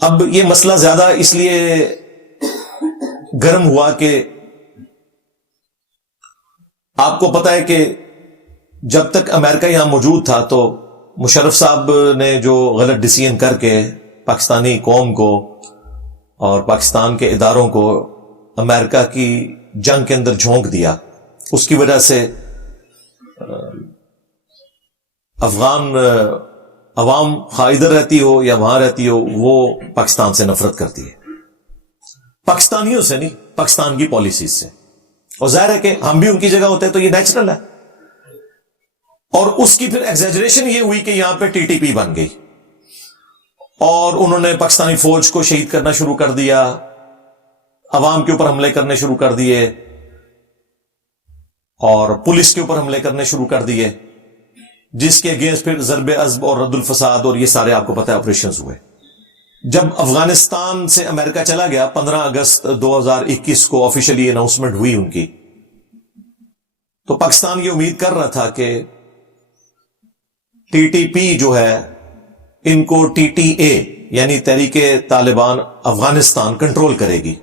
اب یہ مسئلہ زیادہ اس لیے گرم ہوا کہ آپ کو پتا ہے کہ جب تک امریکہ یہاں موجود تھا تو مشرف صاحب نے جو غلط ڈیسیژن کر کے پاکستانی قوم کو اور پاکستان کے اداروں کو امریکہ کی جنگ کے اندر جھونک دیا، اس کی وجہ سے افغان عوام خواہ ادھر رہتی ہو یا وہاں رہتی ہو وہ پاکستان سے نفرت کرتی ہے، پاکستانیوں سے نہیں، پاکستان کی پالیسیز سے. اور ظاہر ہے کہ ہم بھی ان کی جگہ ہوتے ہیں تو یہ نیچرل ہے. اور اس کی پھر ایگزیجریشن یہ ہوئی کہ یہاں پہ ٹی ٹی پی بن گئی اور انہوں نے پاکستانی فوج کو شہید کرنا شروع کر دیا، عوام کے اوپر حملے کرنے شروع کر دیے اور پولیس کے اوپر حملے کرنے شروع کر دیے، جس کے اگینسٹ پھر ضرب عضب اور رد الفساد اور یہ سارے آپ کو پتہ ہے آپریشنز ہوئے. جب افغانستان سے امریکہ چلا گیا 15 اگست 2021 کو آفیشلی اناؤنسمنٹ ہوئی ان کی، تو پاکستان یہ امید کر رہا تھا کہ ٹی ٹی پی جو ہے ان کو ٹی ٹی اے یعنی تحریک طالبان افغانستان کنٹرول کرے گی،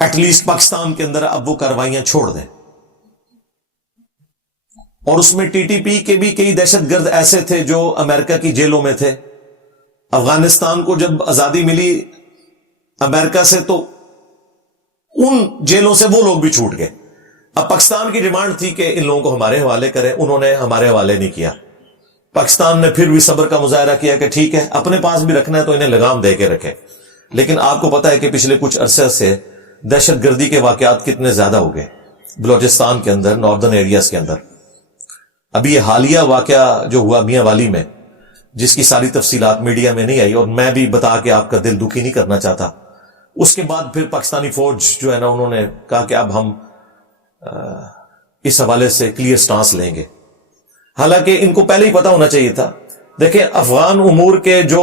ایٹ لیسٹ پاکستان کے اندر اب وہ کارروائیاں چھوڑ دیں. اور اس میں ٹی ٹی پی کے بھی کئی دہشت گرد ایسے تھے جو امریکہ کی جیلوں میں تھے. افغانستان کو جب آزادی ملی امریکہ سے تو ان جیلوں سے وہ لوگ بھی چھوٹ گئے. اب پاکستان کی ڈیمانڈ تھی کہ ان لوگوں کو ہمارے حوالے کریں، انہوں نے ہمارے حوالے نہیں کیا. پاکستان نے پھر بھی صبر کا مظاہرہ کیا کہ ٹھیک ہے اپنے پاس بھی رکھنا ہے تو انہیں لگام دے کے رکھیں. لیکن آپ کو پتا ہے کہ پچھلے کچھ عرصے سے دہشت گردی کے واقعات کتنے زیادہ ہو گئے بلوچستان کے اندر، ناردرن ایریاز کے اندر. ابھی یہ حالیہ واقعہ جو ہوا میاں والی میں، جس کی ساری تفصیلات میڈیا میں نہیں آئی اور میں بھی بتا کے آپ کا دل دکھی نہیں کرنا چاہتا، اس کے بعد پھر پاکستانی فوج جو ہے نا انہوں نے کہا کہ اب ہم اس حوالے سے کلیئر سٹانس لیں گے. حالانکہ ان کو پہلے ہی پتا ہونا چاہیے تھا. دیکھیں افغان امور کے جو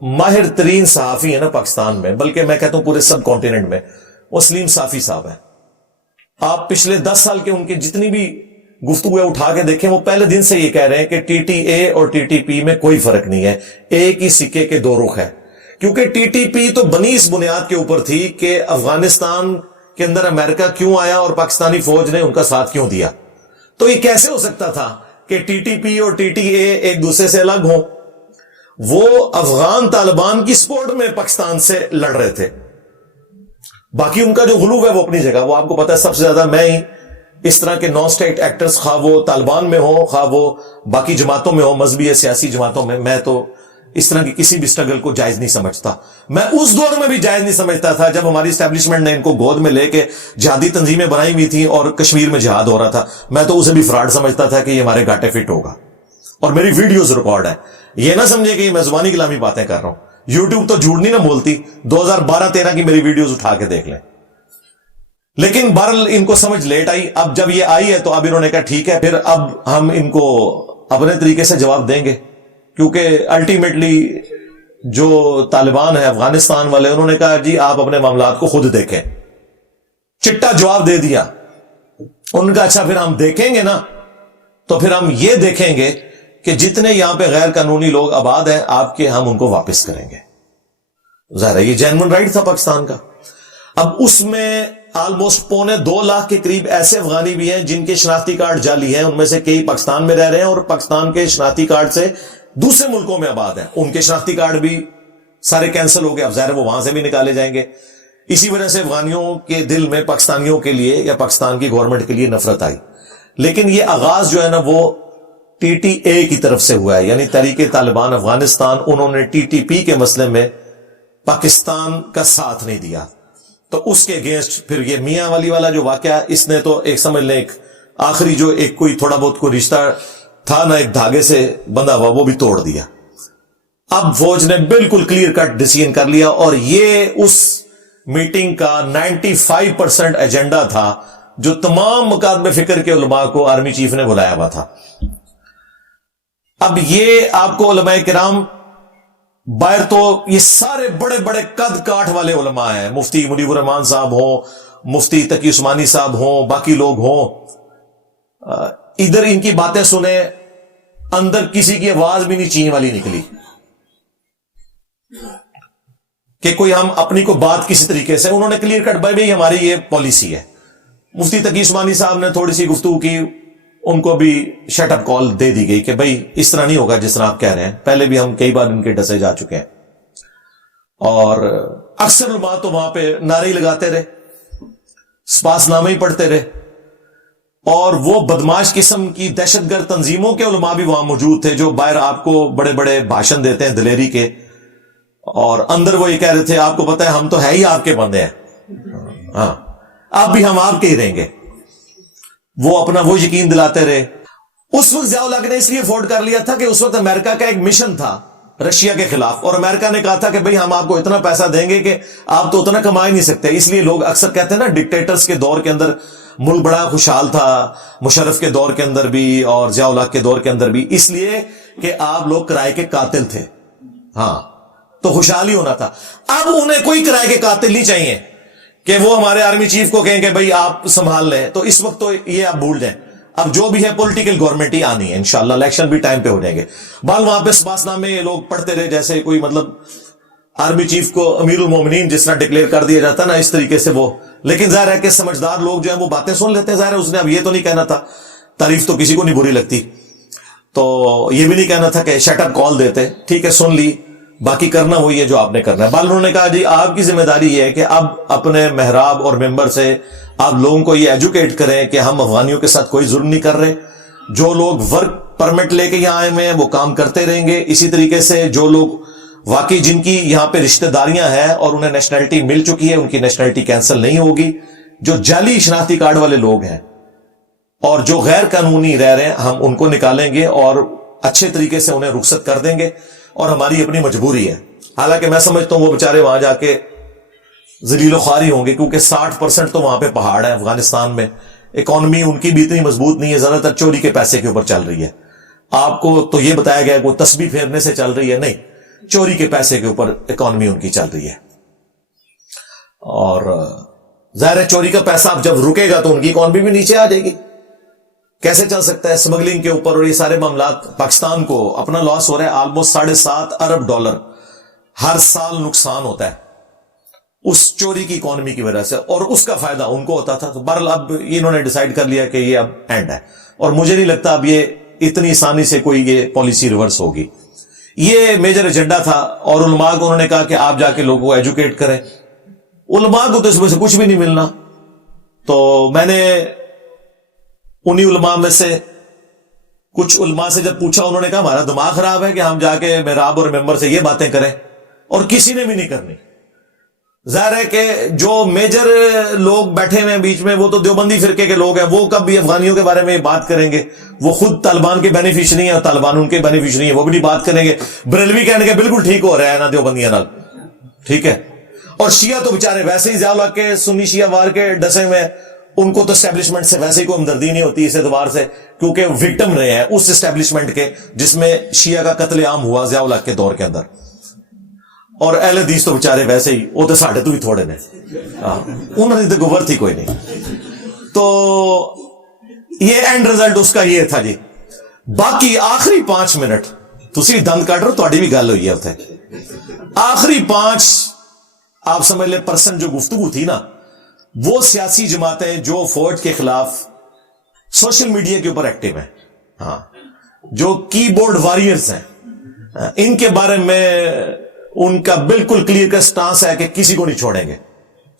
ماہر ترین صحافی ہیں نا پاکستان میں، بلکہ میں کہتا ہوں پورے سب کانٹیننٹ میں، وہ سلیم صافی صاحب ہیں. آپ پچھلے 10 سال کے ان کے جتنی بھی گفتگو اٹھا کے دیکھیں، وہ پہلے دن سے یہ کہہ رہے ہیں کہ ٹی ٹی اے اور ٹی ٹی پی میں کوئی فرق نہیں ہے، ایک ہی سکے کے دو رخ ہے. کیونکہ ٹی ٹی پی تو بنی اس بنیاد کے اوپر تھی کہ افغانستان کے اندر امریکہ کیوں آیا اور پاکستانی فوج نے ان کا ساتھ کیوں دیا. تو یہ کیسے ہو سکتا تھا کہ ٹی ٹی پی اور ٹی ٹی اے ایک دوسرے سے الگ ہوں؟ وہ افغان طالبان کی سپورٹ میں پاکستان سے لڑ رہے تھے. باقی ان کا جو غلو ہے وہ اپنی جگہ، وہ آپ کو پتا ہے سب سے زیادہ میں ہی اس طرح کے نان سٹیٹ ایکٹرز، خواہ وہ طالبان میں ہو خواہ وہ باقی جماعتوں میں ہو، مذہبی یا سیاسی جماعتوں میں تو اس طرح کی کسی بھی سٹرگل کو جائز نہیں سمجھتا. میں اس دور میں بھی جائز نہیں سمجھتا تھا جب ہماری اسٹیبلشمنٹ نے ان کو گود میں لے کے جہادی تنظیمیں بنائی ہوئی تھیں اور کشمیر میں جہاد ہو رہا تھا. میں تو اسے بھی فراڈ سمجھتا تھا کہ یہ ہمارے گھاٹے فٹ ہوگا. اور میری ویڈیوز ریکارڈ ہے، یہ نہ سمجھے کہ میں زبانی کلامی باتیں کر رہا ہوں. یوٹیوب تو جھوٹ نہیں نہ بولتی، 2012-13 کی میری ویڈیوز اٹھا کے دیکھ لیں. لیکن بہرحال ان کو سمجھ لیٹ آئی. اب جب یہ آئی ہے تو اب انہوں نے کہا ٹھیک ہے، پھر اب ہم ان کو اپنے طریقے سے جواب دیں گے. کیونکہ الٹیمیٹلی جو طالبان ہے افغانستان والے، انہوں نے کہا جی آپ اپنے معاملات کو خود دیکھیں. چٹا جواب دے دیا. ان کا اچھا پھر ہم دیکھیں گے نا، تو پھر ہم یہ دیکھیں گے کہ جتنے یہاں پہ غیر قانونی لوگ آباد ہیں آپ کے، ہم ان کو واپس کریں گے. ظاہر ہے یہ جینوئن رائٹ تھا پاکستان کا. اب اس میں آلموسٹ 1.25 لاکھ کے قریب ایسے افغانی بھی ہیں جن کے شناختی کارڈ جعلی ہیں. ان میں سے کئی پاکستان میں رہ رہے ہیں اور پاکستان کے شناختی کارڈ سے دوسرے ملکوں میں آباد ہیں. ان کے شناختی کارڈ بھی سارے کینسل ہو گئے. اب ظاہر وہ وہاں سے بھی نکالے جائیں گے. اسی وجہ سے افغانیوں کے دل میں پاکستانیوں کے لیے یا پاکستان کی گورنمنٹ کے لیے نفرت آئی. لیکن یہ آغاز جو ہے نا وہ ٹی ٹی اے کی طرف سے ہوا ہے، یعنی تحریک طالبان افغانستان. انہوں نے ٹی ٹی پی کے مسئلے میں پاکستان کا ساتھ نہیں دیا. تو اس کے اگینسٹ پھر یہ میاں والی والا جو واقعہ، اس نے تو ایک سمجھ لیں ایک آخری جو ایک کوئی تھوڑا بہت کوئی رشتہ تھا نا ایک دھاگے سے بندھا ہوا، وہ بھی توڑ دیا. اب فوج نے بالکل کلیئر کٹ ڈیسیژن کر لیا اور یہ اس میٹنگ کا 95% ایجنڈا تھا جو تمام مکاتب فکر کے علماء کو آرمی چیف نے بلایا ہوا تھا. اب یہ آپ کو علماء کرام باہر تو یہ سارے بڑے بڑے قد کاٹ والے علماء ہیں، مفتی منیب الرحمان صاحب ہوں، مفتی تقی عثمانی صاحب ہوں، باقی لوگ ہوں. ادھر ان کی باتیں سنیں، اندر کسی کی آواز بھی نہیں چین والی نکلی. کہ کوئی ہم اپنی کو بات کسی طریقے سے, انہوں نے کلیئر کٹ بھائی ہماری یہ پالیسی ہے. مفتی تقی عثمانی صاحب نے تھوڑی سی گفتگو کی, ان کو بھی شٹ اپ کال دے دی گئی کہ بھائی اس طرح نہیں ہوگا جس طرح آپ کہہ رہے ہیں. پہلے بھی ہم کئی بار ان کے ڈسے جا چکے ہیں, اور اکثر علماء تو وہاں پہ نعرے لگاتے رہے, سپاس نامے ہی پڑھتے رہے, اور وہ بدماش قسم کی دہشت گرد تنظیموں کے علماء بھی وہاں موجود تھے جو باہر آپ کو بڑے بڑے بھاشن دیتے ہیں دلیری کے, اور اندر وہ یہ کہہ رہے تھے آپ کو پتہ ہے ہم تو ہے ہی آپ کے بندے ہیں, ہاں اب بھی ہم آپ کے ہی رہیں گے. وہ اپنا وہ یقین دلاتے رہے. اس وقت ضیاء الحق نے اس لیے افورڈ کر لیا تھا کہ اس وقت امریکہ کا ایک مشن تھا رشیا کے خلاف, اور امریکہ نے کہا تھا کہ بھئی ہم آپ کو اتنا پیسہ دیں گے کہ آپ تو اتنا کما ہی نہیں سکتے. اس لیے لوگ اکثر کہتے ہیں نا ڈکٹیٹرز کے دور کے اندر ملک بڑا خوشحال تھا, مشرف کے دور کے اندر بھی اور ضیاء الحق کے دور کے اندر بھی, اس لیے کہ آپ لوگ کرائے کے قاتل تھے, ہاں تو خوشحال ہی ہونا تھا. اب انہیں کوئی کرائے کے قاتل نہیں چاہیے کہ وہ ہمارے آرمی چیف کو کہیں کہ بھئی آپ سنبھال لیں. تو اس وقت تو یہ آپ بھول جائیں, اب جو بھی ہے پولیٹیکل گورنمنٹ ہی آنی ہے انشاءاللہ, الیکشن بھی ٹائم پہ ہو جائیں گے. بال وہاں پہ سپاس نامے یہ لوگ پڑھتے رہے جیسے کوئی مطلب آرمی چیف کو امیر المومنین جس طرح ڈکلیئر کر دیا جاتا نا اس طریقے سے وہ, لیکن ظاہر ہے کہ سمجھدار لوگ جو ہیں وہ باتیں سن لیتے ہیں. ظاہر ہے اس نے اب یہ تو نہیں کہنا تھا, تعریف تو کسی کو نہیں بری لگتی, تو یہ بھی نہیں کہنا تھا کہ شٹ اپ کال دیتے, ٹھیک ہے سن لی, باقی کرنا وہی ہے جو آپ نے کرنا ہے. بال انہوں نے کہا جی آپ کی ذمہ داری یہ ہے کہ اب اپنے محراب اور ممبر سے آپ لوگوں کو یہ ایجوکیٹ کریں کہ ہم افغانیوں کے ساتھ کوئی ظلم نہیں کر رہے. جو لوگ ورک پرمٹ لے کے یہاں آئے ہوئے ہیں وہ کام کرتے رہیں گے. اسی طریقے سے جو لوگ واقعی جن کی یہاں پہ رشتہ داریاں ہیں اور انہیں نیشنلٹی مل چکی ہے ان کی نیشنلٹی کینسل نہیں ہوگی. جو جعلی شناختی کارڈ والے لوگ ہیں اور جو غیر قانونی رہ رہے ہیں ہم ان کو نکالیں گے اور اچھے طریقے سے انہیں رخصت کر دیں گے, اور ہماری اپنی مجبوری ہے. حالانکہ میں سمجھتا ہوں وہ بیچارے وہاں جا کے ذلیل و خواری ہوں گے, کیونکہ 60% تو وہاں پہ پہاڑ ہے افغانستان میں, اکانومی ان کی بھی اتنی مضبوط نہیں ہے, زیادہ تر چوری کے پیسے کے اوپر چل رہی ہے. آپ کو تو یہ بتایا گیا کہ وہ تسبیح پھیرنے سے چل رہی ہے, نہیں, چوری کے پیسے کے اوپر اکانومی ان کی چل رہی ہے. اور ظاہر ہے چوری کا پیسہ اب جب رکے گا تو ان کی اکانومی بھی نیچے آ جائے گی. کیسے چل سکتا ہے اسمگلنگ کے اوپر اور یہ سارے معاملات. پاکستان کو اپنا لاس ہو رہا ہے آلموسٹ $7.5 ارب ہر سال نقصان ہوتا ہے اس چوری کی اکانومی کی وجہ سے, اور اس کا فائدہ ان کو ہوتا تھا. تو بہرحال اب انہوں نے ڈیسائیڈ کر لیا کہ یہ اب اینڈ ہے, اور مجھے نہیں لگتا اب یہ اتنی آسانی سے کوئی یہ پالیسی ریورس ہوگی. یہ میجر ایجنڈا تھا, اور علماء کو انہوں نے کہا کہ آپ جا کے لوگوں کو ایجوکیٹ کریں. علماء کو تو اس میں سے کچھ بھی نہیں ملنا. تو میں نے انہی علماء میں سے کچھ علماء سے جب پوچھا, انہوں نے کہا ہمارا دماغ خراب ہے کہ ہم جا کے محراب اور ممبر سے یہ باتیں کریں, اور کسی نے بھی نہیں کرنی. ظاہر ہے کہ جو میجر لوگ بیٹھے ہوئے ہیں بیچ میں وہ تو دیوبندی فرقے کے لوگ ہیں, وہ کب بھی افغانیوں کے بارے میں بات کریں گے. وہ خود طالبان کے بینیفیشری ہیں اور طالبان ان کے بینیفیشری ہیں, وہ بھی نہیں بات کریں گے. بریلوی کہنے کے بالکل ٹھیک ہو رہا ہے نا دیوبندیاں نال, ٹھیک ہے. اور شیعہ تو بیچارے ویسے ہی ضیاء الحق کے سنی شیعہ وار کے ڈسے ہوئے ہیں, ان کو تو اسٹیبلشمنٹ سے ویسے ہی کوئی ہمدردی نہیں ہوتی اس اعتبار سے, کیونکہ وکٹم رہے ہیں اس اسٹیبلشمنٹ کے جس میں شیعہ کا قتل عام ہوا ضیاء الحق کے دور کے اندر. اور اہل حدیث تو بیچارے ویسے ہی وہ تو ساڑھے تو بھی تھوڑے نے, انہوں نے تو گور تھی کوئی نہیں. تو یہ اینڈ ریزلٹ اس کا یہ تھا جی. باقی آخری 5 منٹ تسی دند کٹ رہو, تھوڑی بھی گل ہوئی ہے اتنے. آخری 5 آپ سمجھ لیں پرسنٹ جو گفتگو تھی نا, وہ سیاسی جماعتیں جو فوج کے خلاف سوشل میڈیا کے اوپر ایکٹیو ہیں, ہاں, جو کی بورڈ واریئرز ہیں, ان کے بارے میں ان کا بالکل کلیئر کا سٹانس ہے کہ کسی کو نہیں چھوڑیں گے,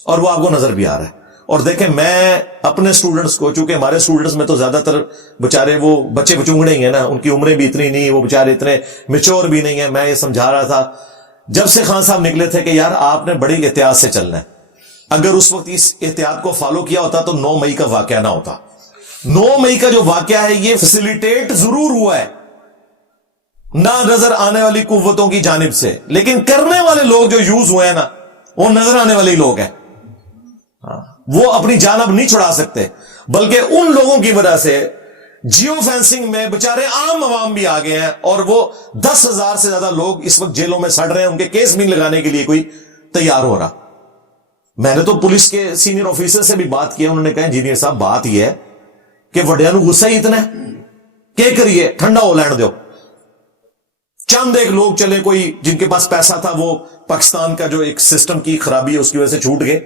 اور وہ آپ کو نظر بھی آ رہا ہے. اور دیکھیں میں اپنے سٹوڈنٹس کو, چونکہ ہمارے سٹوڈنٹس میں تو زیادہ تر بچارے وہ بچے بچونگڑے ہی ہیں نا, ان کی عمریں بھی اتنی نہیں, وہ بچارے اتنے میچور بھی نہیں ہیں. میں یہ سمجھا رہا تھا جب سے خان صاحب نکلے تھے کہ یار آپ نے بڑی احتیاط سے چلنا ہے. اگر اس وقت اس احتیاط کو فالو کیا ہوتا تو 9 مئی کا واقعہ نہ ہوتا. 9 مئی کا جو واقعہ ہے یہ فیسیلیٹیٹ ضرور ہوا ہے نہ نظر آنے والی قوتوں کی جانب سے, لیکن کرنے والے لوگ جو یوز ہوئے ہیں نا وہ نظر آنے والے لوگ ہیں. وہ اپنی جانب نہیں چھڑا سکتے, بلکہ ان لوگوں کی وجہ سے جیو فینسنگ میں بچارے عام عوام بھی آ گئے ہیں, اور وہ 10,000 سے زیادہ لوگ اس وقت جیلوں میں سڑ رہے ہیں, ان کے کیس بھی لگانے کے لیے کوئی تیار ہو رہا. میں نے تو پولیس کے سینئر آفیسر سے بھی بات کیا, انہوں نے کہا انجینئر صاحب بات یہ ہے کہ وڈیا نو غصہ ہی اتنا ہے کہ کریے, ٹھنڈا ہو لین دو. چند ایک لوگ چلے، کوئی جن کے پاس پیسہ تھا وہ پاکستان کا جو ایک سسٹم کی خرابی ہے اس کی وجہ سے چھوٹ گئے،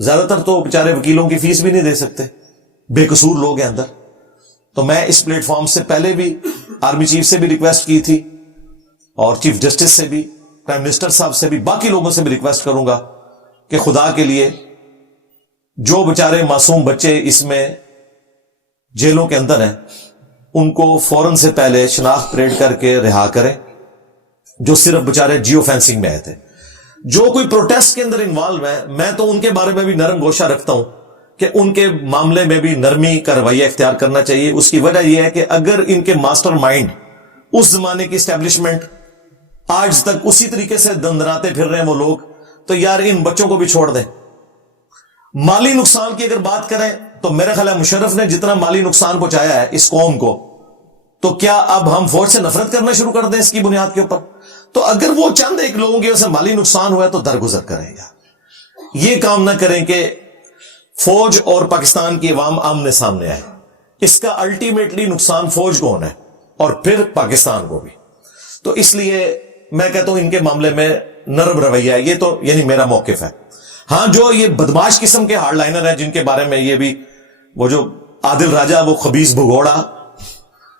زیادہ تر تو بیچارے وکیلوں کی فیس بھی نہیں دے سکتے، بے قصور لوگ ہیں اندر. تو میں اس پلیٹ فارم سے پہلے بھی آرمی چیف سے بھی ریکویسٹ کی تھی، اور چیف جسٹس سے بھی، پرائم منسٹر صاحب سے بھی، باقی لوگوں سے بھی ریکویسٹ کروں گا کہ خدا کے لیے جو بیچارے معصوم بچے اس میں جیلوں کے اندر ہیں ان کو فوراً سے پہلے شناخت پریڈ کر کے رہا کریں، جو صرف بیچارے جیو فینسنگ میں آئے تھے. جو کوئی پروٹیسٹ کے اندر انوالو ہیں، میں تو ان کے بارے میں بھی نرم گوشہ رکھتا ہوں کہ ان کے معاملے میں بھی نرمی کا رویہ اختیار کرنا چاہیے. اس کی وجہ یہ ہے کہ اگر ان کے ماسٹر مائنڈ اس زمانے کی اسٹیبلشمنٹ آج تک اسی طریقے سے دندراتے پھر رہے ہیں وہ لوگ، تو یار ان بچوں کو بھی چھوڑ دیں. مالی نقصان کی اگر بات کریں تو میرا خیال ہے مشرف نے جتنا مالی نقصان پہنچایا ہے اس قوم کو، تو کیا اب ہم فوج سے نفرت کرنا شروع کر دیں اس کی بنیاد کے اوپر؟ تو اگر وہ چند ایک لوگوں کی وجہ سے مالی نقصان ہوا ہے تو درگزر کریں گا. یہ کام نہ کریں کہ فوج اور پاکستان کی عوام آمنے سامنے آئے. اس کا الٹیمیٹلی نقصان فوج کو ہونا ہے اور پھر پاکستان کو بھی. تو اس لیے میں کہتا ہوں ان کے معاملے میں نرم رویہ ہے. یہ تو یعنی میرا موقف ہے. ہاں جو یہ بدماش قسم کے ہارڈ لائنر ہیں جن کے بارے میں یہ بھی، وہ جو عادل راجہ، وہ خبیث بھگوڑا،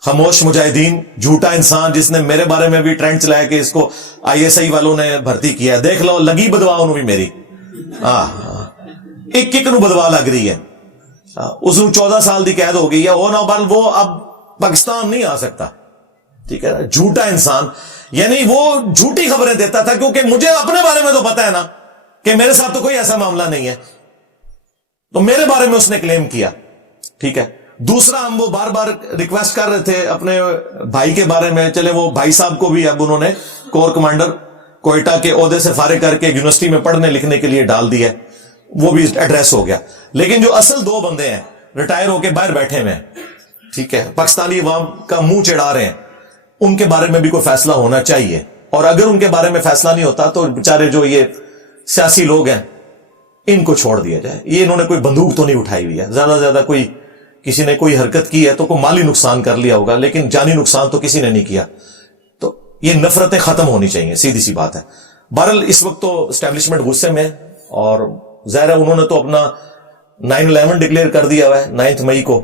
خاموش مجاہدین، جھوٹا انسان جس نے میرے بارے میں بھی ٹرینڈ چلایا کہ اس کو آئی ایس آئی والوں نے بھرتی کیا، دیکھ لو لگی بدوا انہوں بھی میری، ایک ایک نو بدوا لگ رہی ہے. اس نو 14 سال دی قید ہو گئی ہے، وہ اب پاکستان نہیں آ سکتا. ٹھیک ہے، جھوٹا انسان. یعنی وہ جھوٹی خبریں دیتا تھا کیونکہ مجھے اپنے بارے میں تو پتا ہے نا کہ میرے ساتھ تو کوئی ایسا معاملہ نہیں ہے، تو میرے بارے میں اس نے کلیم کیا. ٹھیک ہے. دوسرا، ہم وہ بار بار ریکویسٹ کر رہے تھے اپنے بھائی کے بارے میں، چلے وہ بھائی صاحب کو بھی اب انہوں نے کور کمانڈر کوئٹہ کے عہدے سے فارغ کر کے یونیورسٹی میں پڑھنے لکھنے کے لیے ڈال دیا، وہ بھی ایڈریس ہو گیا. لیکن جو اصل دو بندے ہیں ریٹائر ہو کے باہر بیٹھے ہوئے ہیں، ٹھیک ہے، پاکستانی عوام کا منہ چڑھا رہے ہیں، ان کے بارے میں بھی کوئی فیصلہ ہونا چاہیے. اور اگر ان کے بارے میں فیصلہ نہیں ہوتا تو بیچارے جو یہ سیاسی لوگ ہیں ان کو چھوڑ دیا جائے. یہ انہوں نے کوئی بندوق تو نہیں اٹھائی ہوئی ہے، زیادہ سے زیادہ کوئی کسی نے کوئی حرکت کی ہے تو کوئی مالی نقصان کر لیا ہوگا، لیکن جانی نقصان تو کسی نے نہیں کیا. تو یہ نفرتیں ختم ہونی چاہیے، سیدھی سی بات ہے. بہرحال اس وقت تو اسٹیبلشمنٹ غصے میں، اور ظاہر ہے انہوں نے تو اپنا 9/11 ڈکلیئر کر دیا ہوا ہے 9 مئی کو،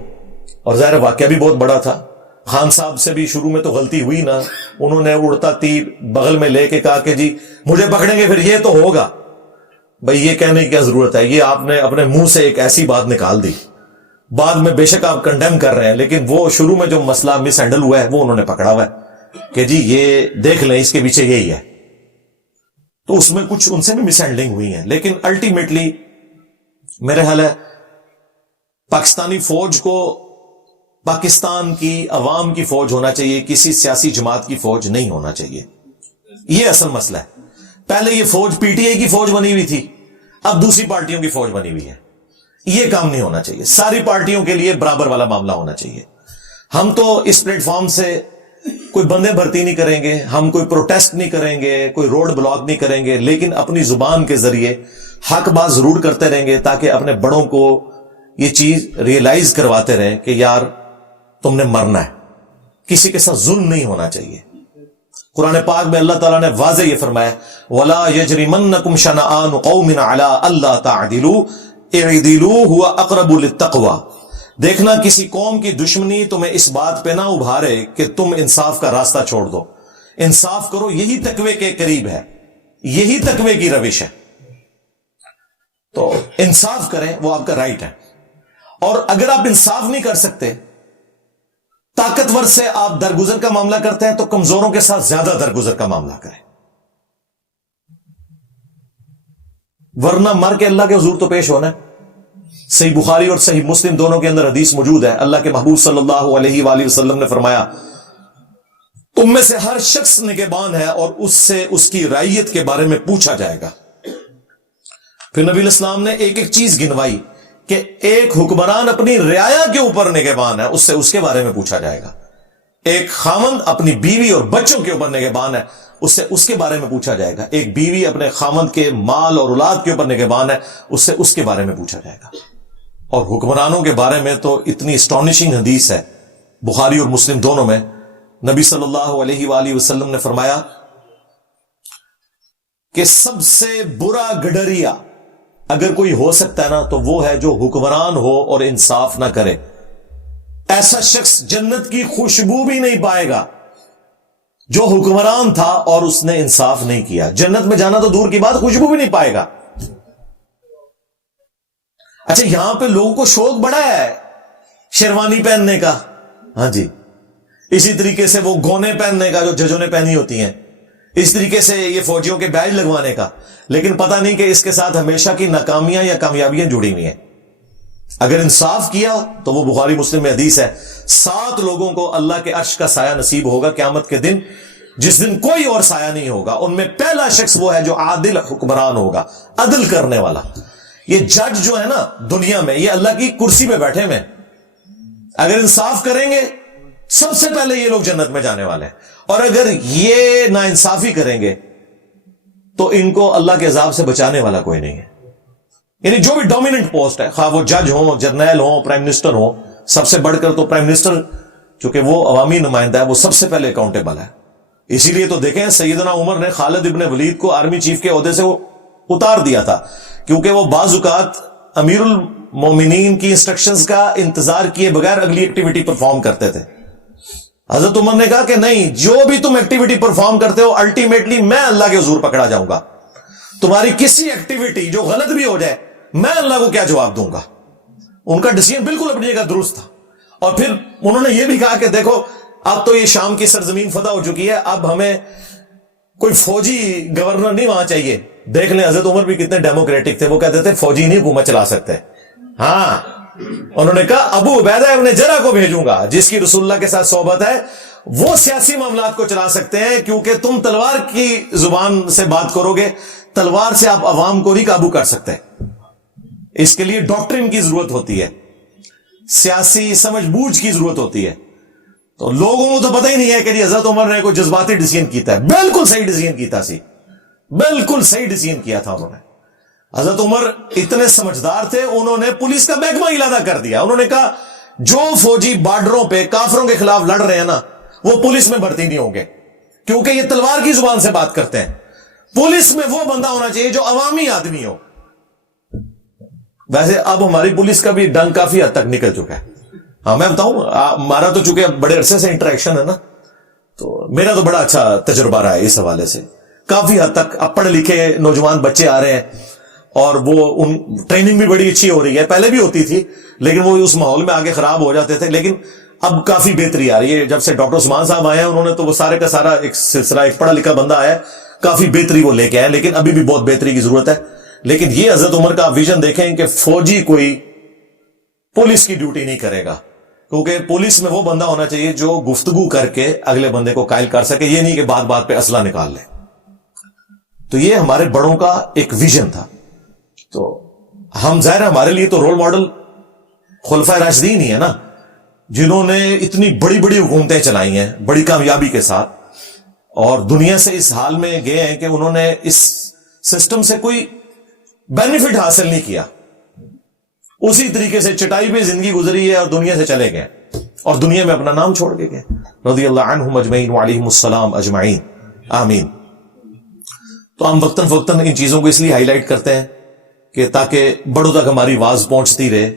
اور ظاہر واقعہ بھی بہت بڑا تھا. خان صاحب سے بھی شروع میں تو غلطی ہوئی نا، انہوں نے اڑتا تیر بغل میں لے کے کہا کہ جی مجھے پکڑیں گے پھر یہ تو ہوگا. بھئی یہ کہنے کی کیا ضرورت ہے؟ یہ آپ نے اپنے منہ سے ایک ایسی بات نکال دی. بعد میں بے شک آپ کنڈیم کر رہے ہیں، لیکن وہ شروع میں جو مسئلہ مس ہینڈل ہوا ہے وہ انہوں نے پکڑا ہوا ہے کہ جی یہ دیکھ لیں اس کے پیچھے یہی ہے. تو اس میں کچھ ان سے بھی مس ہینڈلنگ ہوئی ہے، لیکن الٹیمیٹلی میرے خیال ہے پاکستانی فوج کو پاکستان کی عوام کی فوج ہونا چاہیے، کسی سیاسی جماعت کی فوج نہیں ہونا چاہیے. یہ اصل مسئلہ ہے. پہلے یہ فوج پی ٹی آئی کی فوج بنی ہوئی تھی، اب دوسری پارٹیوں کی فوج بنی ہوئی ہے. یہ کام نہیں ہونا چاہیے. ساری پارٹیوں کے لیے برابر والا معاملہ ہونا چاہیے. ہم تو اس پلیٹ فارم سے کوئی بندے بھرتی نہیں کریں گے، ہم کوئی پروٹیسٹ نہیں کریں گے، کوئی روڈ بلاک نہیں کریں گے، لیکن اپنی زبان کے ذریعے حق بات ضرور کرتے رہیں گے تاکہ اپنے بڑوں کو یہ چیز ریئلائز کرواتے رہیں کہ یار تم نے مرنا ہے. کسی کے ساتھ ظلم نہیں ہونا چاہیے. قرآن پاک میں اللہ تعالیٰ نے واضح یہ فرمایا وَلَا يَجْرِمَنَّكُمْ شَنَآنُ قَوْمٍ عَلَىٰ أَلَّا تَعْدِلُوا اعْدِلُوا هُوَ أَقْرَبُ لِلتَّقْوَىٰ. دیکھنا کسی قوم کی دشمنی تمہیں اس بات پہ نہ ابھارے کہ تم انصاف کا راستہ چھوڑ دو. انصاف کرو، یہی تقوی کے قریب ہے، یہی تقوی کی روش ہے. تو انصاف کریں، وہ آپ کا رائٹ ہے. اور اگر آپ انصاف نہیں کر سکتے، طاقتور سے آپ درگزر کا معاملہ کرتے ہیں، تو کمزوروں کے ساتھ زیادہ درگزر کا معاملہ کریں، ورنہ مر کے اللہ کے حضور تو پیش ہونا ہے. صحیح بخاری اور صحیح مسلم دونوں کے اندر حدیث موجود ہے. اللہ کے محبوب صلی اللہ علیہ وآلہ وسلم نے فرمایا تم میں سے ہر شخص نگہبان ہے اور اس سے اس کی رعیت کے بارے میں پوچھا جائے گا. پھر نبی علیہ السلام نے ایک ایک چیز گنوائی کہ ایک حکمران اپنی رعایا کے اوپر نگہبان ہے، اس سے اس کے بارے میں پوچھا جائے گا. ایک خاوند اپنی بیوی اور بچوں کے اوپر نگہبان ہے، اس سے اس کے بارے میں پوچھا جائے گا. ایک بیوی اپنے خاوند کے مال اور اولاد کے اوپر نگہبان ہے، اس سے اس کے بارے میں پوچھا جائے گا. اور حکمرانوں کے بارے میں تو اتنی اسٹانشنگ حدیث ہے بخاری اور مسلم دونوں میں نبی صلی اللہ علیہ وآلہ وسلم نے فرمایا کہ سب سے برا گڈریا اگر کوئی ہو سکتا ہے نا تو وہ ہے جو حکمران ہو اور انصاف نہ کرے. ایسا شخص جنت کی خوشبو بھی نہیں پائے گا جو حکمران تھا اور اس نے انصاف نہیں کیا. جنت میں جانا تو دور کی بات, خوشبو بھی نہیں پائے گا. اچھا, یہاں پہ لوگوں کو شوق بڑا ہے شیروانی پہننے کا, ہاں جی, اسی طریقے سے وہ گونے پہننے کا جو ججوں نے پہنی ہوتی ہیں, اس طریقے سے یہ فوجیوں کے بیج لگوانے کا, لیکن پتہ نہیں کہ اس کے ساتھ ہمیشہ کی ناکامیاں یا کامیابیاں جڑی ہوئی ہیں. اگر انصاف کیا تو وہ بخاری مسلم میں حدیث ہے, 7 لوگوں کو اللہ کے عرش کا سایہ نصیب ہوگا قیامت کے دن, جس دن کوئی اور سایہ نہیں ہوگا. ان میں پہلا شخص وہ ہے جو عادل حکمران ہوگا, عدل کرنے والا. یہ جج جو ہے نا دنیا میں, یہ اللہ کی کرسی پہ بیٹھے ہوئے, اگر انصاف کریں گے سب سے پہلے یہ لوگ جنت میں جانے والے ہیں. اور اگر یہ ناانصافی کریں گے تو ان کو اللہ کے عذاب سے بچانے والا کوئی نہیں ہے. یعنی جو بھی ڈومیننٹ پوسٹ ہے, خواہ وہ جج ہوں, جرنیل ہوں, پرائم منسٹر ہوں, سب سے بڑھ کر تو پرائم منسٹر چونکہ وہ عوامی نمائندہ ہے, وہ سب سے پہلے اکاؤنٹیبل ہے. اسی لیے تو دیکھیں سیدنا عمر نے خالد ابن ولید کو آرمی چیف کے عہدے سے وہ اتار دیا تھا, کیونکہ وہ بعض اوقات امیر المومنین کی انسٹرکشنز کا انتظار کیے بغیر اگلی ایکٹیویٹی پرفارم کرتے تھے. حضرت عمر نے کہا کہ نہیں, جو بھی تم ایکٹیویٹی پرفارم کرتے ہو الٹیمیٹلی میں اللہ کے حضور پکڑا جاؤں گا. تمہاری کسی ایکٹیویٹی جو غلط بھی ہو جائے میں اللہ کو کیا جواب دوں گا. ان کا ڈیسیژن بالکل اپنی جگہ درست تھا. اور پھر انہوں نے یہ بھی کہا کہ دیکھو اب تو یہ شام کی سرزمین فتح ہو چکی ہے, اب ہمیں کوئی فوجی گورنر نہیں وہاں چاہیے. دیکھ لیں حضرت عمر بھی کتنے ڈیموکریٹک تھے, وہ کہتے تھے فوجی نہیں حکومت چلا سکتے. ہاں, انہوں نے کہا ابو عبیدہ ابن جرح کو بھیجوں گا جس کی رسول اللہ کے ساتھ صحبت ہے, وہ سیاسی معاملات کو چلا سکتے ہیں, کیونکہ تم تلوار کی زبان سے بات کرو گے, تلوار سے آپ عوام کو نہیں قابو کر سکتے. اس کے لیے ڈاکٹرن کی ضرورت ہوتی ہے, سیاسی سمجھ بوجھ کی ضرورت ہوتی ہے. تو لوگوں کو تو پتہ ہی نہیں ہے کہ جی حضرت عمر نے کوئی جذباتی ڈیسیژن کیتا ہے. بالکل صحیح ڈیسیژن کیتا سی, بالکل صحیح ڈیسیژن کیا تھا انہوں نے. حضرت عمر اتنے سمجھدار تھے, انہوں نے پولیس کا محکمہ علادہ کر دیا. انہوں نے کہا جو فوجی بارڈروں پہ کافروں کے خلاف لڑ رہے ہیں نا وہ پولیس میں بھرتی نہیں ہوں گے, کیونکہ یہ تلوار کی زبان سے بات کرتے ہیں. پولیس میں وہ بندہ ہونا چاہیے جو عوامی آدمی ہو. ویسے اب ہماری پولیس کا بھی ڈنگ کافی حد تک نکل چکا ہے. ہاں میں بتاؤں, ہمارا تو چونکہ بڑے عرصے سے انٹریکشن ہے نا, تو میرا تو بڑا اچھا تجربہ رہا ہے اس حوالے سے. کافی حد تک اب پڑھے لکھے نوجوان بچے آ رہے ہیں اور وہ ان ٹریننگ بھی بڑی اچھی ہو رہی ہے. پہلے بھی ہوتی تھی لیکن وہ اس ماحول میں آگے خراب ہو جاتے تھے, لیکن اب کافی بہتری آ رہی ہے. جب سے ڈاکٹر عثمان صاحب آئے ہیں انہوں نے تو وہ سارے کا سارا ایک سلسلہ, ایک پڑھا لکھا بندہ آیا, کافی بہتری وہ لے کے آئے, لیکن ابھی بھی بہت بہتری کی ضرورت ہے. لیکن یہ حضرت عمر کا ویژن دیکھیں کہ فوجی کوئی پولیس کی ڈیوٹی نہیں کرے گا, کیونکہ پولیس میں وہ بندہ ہونا چاہیے جو گفتگو کر کے اگلے بندے کو قائل کر سکے, یہ نہیں کہ بات بات پہ اسلحہ نکال لے. تو یہ ہمارے بڑوں کا ایک ویژن تھا. تو ہم ظاہر ہمارے لیے تو رول ماڈل خلفائے راشدین ہی ہے نا, جنہوں نے اتنی بڑی بڑی حکومتیں چلائی ہیں بڑی کامیابی کے ساتھ, اور دنیا سے اس حال میں گئے ہیں کہ انہوں نے اس سسٹم سے کوئی بینیفٹ حاصل نہیں کیا. اسی طریقے سے چٹائی پہ زندگی گزری ہے اور دنیا سے چلے گئے اور دنیا میں اپنا نام چھوڑ کے گئے. رضی اللہ عنہم اجمعین وعلیہم السلام اجمعین, آمین. تو ہم وقتاً فوقتاً ان چیزوں کو اس لیے ہائی لائٹ کرتے ہیں کہ تاکہ بڑوں تک ہماری آواز پہنچتی رہے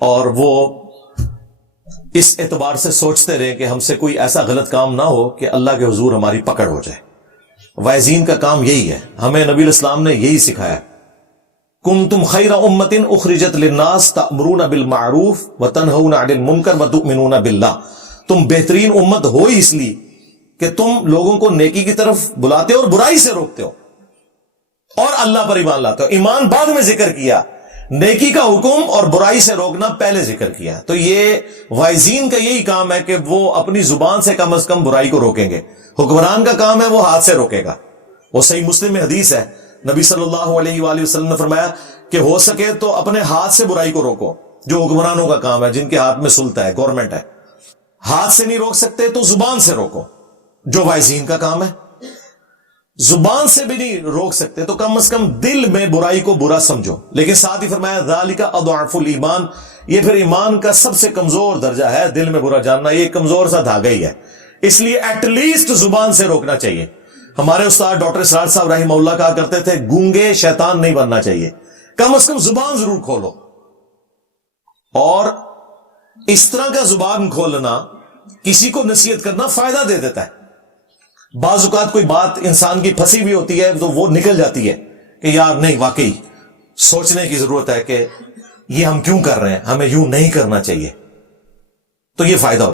اور وہ اس اعتبار سے سوچتے رہے کہ ہم سے کوئی ایسا غلط کام نہ ہو کہ اللہ کے حضور ہماری پکڑ ہو جائے. واعظین کا کام یہی ہے, ہمیں نبی الاسلام نے یہی سکھایا, کنتم خیر امت اخرجت للناس تأمرون بالمعروف وتنہون عن المنکر وتؤمنون باللہ. تم بہترین امت ہو اس لیے کہ تم لوگوں کو نیکی کی طرف بلاتے ہو اور برائی سے روکتے ہو اور اللہ پر ایمان لاتے ہو. ایمان بعد میں ذکر کیا, نیکی کا حکم اور برائی سے روکنا پہلے ذکر کیا. تو یہ واعظین کا یہی کام ہے کہ وہ اپنی زبان سے کم از کم برائی کو روکیں گے. حکمران کا کام ہے وہ ہاتھ سے روکے گا. وہ صحیح مسلم میں حدیث ہے, نبی صلی اللہ علیہ وآلہ وسلم نے فرمایا کہ ہو سکے تو اپنے ہاتھ سے برائی کو روکو, جو حکمرانوں کا کام ہے, جن کے ہاتھ میں سلطہ ہے, گورنمنٹ ہے. ہاتھ سے نہیں روک سکتے تو زبان سے روکو, جو واعظین کا کام ہے. زبان سے بھی نہیں روک سکتے تو کم از کم دل میں برائی کو برا سمجھو. لیکن ساتھ ہی فرمایا ذالک اضعف الایمان, یہ پھر ایمان کا سب سے کمزور درجہ ہے, دل میں برا جاننا. یہ کمزور سا دھاگا ہی ہے, اس لیے ایٹ لیسٹ زبان سے روکنا چاہیے. ہمارے استاد ڈاکٹر اسرار صاحب رحمہ اللہ کہا کرتے تھے گونگے شیطان نہیں بننا چاہیے, کم از کم زبان ضرور کھولو. اور اس طرح کا زبان کھولنا, کسی کو نصیحت کرنا فائدہ دے دیتا ہے. بعض اوقات کوئی بات انسان کی پھنسی ہوئی ہوتی ہے تو وہ نکل جاتی ہے کہ یار نہیں, واقعی سوچنے کی ضرورت ہے کہ یہ ہم کیوں کر رہے ہیں, ہمیں یوں نہیں کرنا چاہیے, تو یہ فائدہ ہوتا ہے.